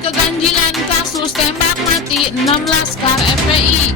keganjilan kasus tembak mati 6 laskar FPI.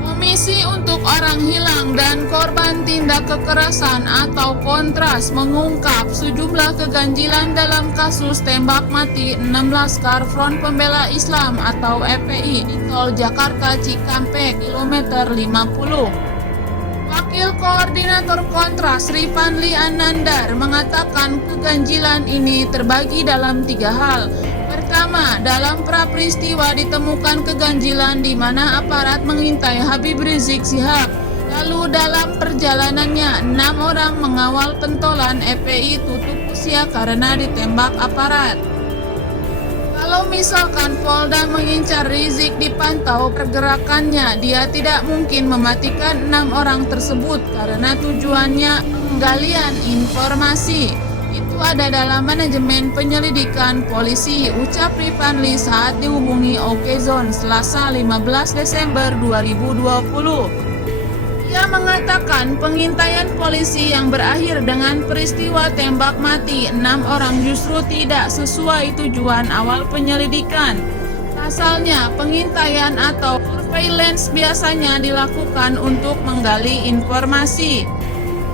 Komisi untuk Orang Hilang dan Korban Tindak Kekerasan atau Kontras mengungkap sejumlah keganjilan dalam kasus tembak mati 6 laskar Front Pembela Islam atau FPI di Tol Jakarta Cikampek kilometer 50. Wakil Koordinator Kontras Rifanli Anandar mengatakan keganjilan ini terbagi dalam 3 hal. Pertama, dalam pra-peristiwa ditemukan keganjilan di mana aparat mengintai Habib Rizik Syihab. Lalu dalam perjalanannya, 6 orang mengawal pentolan FPI tutup usia karena ditembak aparat. Kalau misalkan Polda mengincar Rizik dipantau pergerakannya, dia tidak mungkin mematikan 6 orang tersebut karena tujuannya penggalian informasi. Itu ada dalam manajemen penyelidikan polisi, ucap Rifanli saat dihubungi Okezone Selasa 15 Desember 2020. Ia mengatakan pengintaian polisi yang berakhir dengan peristiwa tembak mati 6 orang justru tidak sesuai tujuan awal penyelidikan. Pasalnya, pengintaian atau surveillance biasanya dilakukan untuk menggali informasi.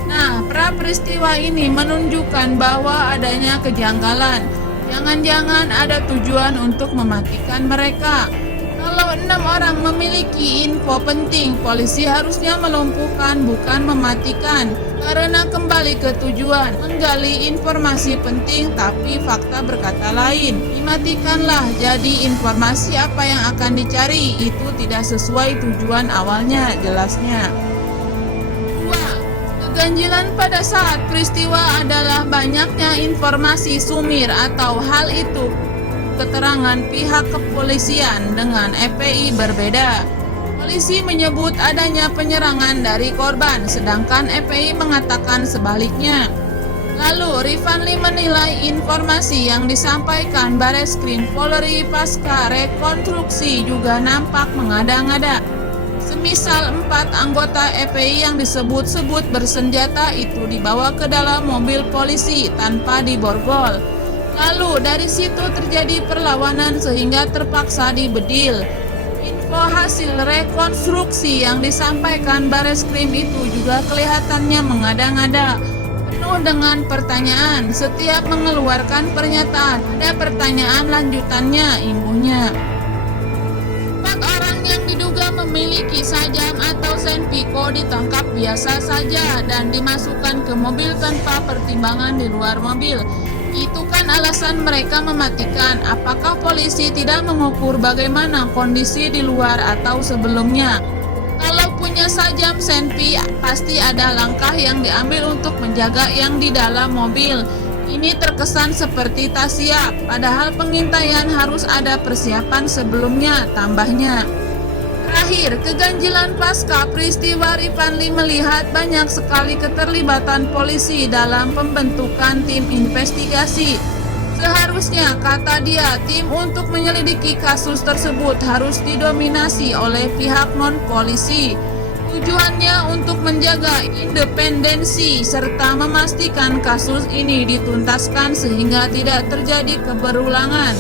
Nah, pra-peristiwa ini menunjukkan bahwa adanya kejanggalan. Jangan-jangan ada tujuan untuk mematikan mereka. Kalau 6 orang memiliki info penting, polisi harusnya melumpuhkan bukan mematikan. Karena kembali ke tujuan, menggali informasi penting tapi fakta berkata lain. Dimatikanlah, jadi informasi apa yang akan dicari itu tidak sesuai tujuan awalnya, jelasnya. Keganjilan pada saat peristiwa adalah banyaknya informasi sumir atau hal itu keterangan pihak kepolisian dengan FPI berbeda. Polisi menyebut adanya penyerangan dari korban, sedangkan FPI mengatakan sebaliknya. Lalu Rifanli menilai informasi yang disampaikan Bareskrim Polri pasca rekonstruksi juga nampak mengada-ngada. Semisal 4 anggota FPI yang disebut-sebut bersenjata itu dibawa ke dalam mobil polisi tanpa diborgol. Lalu dari situ terjadi perlawanan sehingga terpaksa dibedil. Info hasil rekonstruksi yang disampaikan Bareskrim itu juga kelihatannya mengada-ngada, penuh dengan pertanyaan. Setiap mengeluarkan pernyataan, ada pertanyaan lanjutannya, imbuhnya. Yang diduga memiliki sajam atau senpiko ditangkap biasa saja dan dimasukkan ke mobil tanpa pertimbangan di luar mobil. Itu kan alasan mereka mematikan. Apakah polisi tidak mengukur bagaimana kondisi di luar atau sebelumnya? Kalau punya sajam senpi, pasti ada langkah yang diambil untuk menjaga yang di dalam mobil. Ini terkesan seperti tak siap, padahal pengintaian harus ada persiapan sebelumnya, tambahnya. Terakhir, keganjilan pasca peristiwa Rifanli melihat banyak sekali keterlibatan polisi dalam pembentukan tim investigasi. Seharusnya, kata dia, tim untuk menyelidiki kasus tersebut harus didominasi oleh pihak non-polisi. Tujuannya untuk menjaga independensi serta memastikan kasus ini dituntaskan sehingga tidak terjadi keberulangan.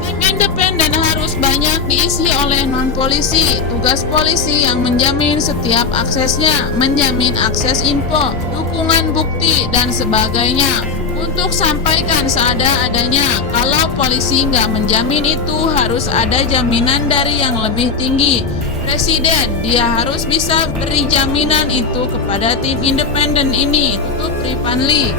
Tim independen harus banyak diisi oleh non-polisi. Tugas polisi yang menjamin setiap aksesnya, menjamin akses info, dukungan bukti, dan sebagainya. Untuk sampaikan seada-adanya, kalau polisi nggak menjamin itu harus ada jaminan dari yang lebih tinggi. Presiden, dia harus bisa beri jaminan itu kepada tim independen ini, tutup Rifanli.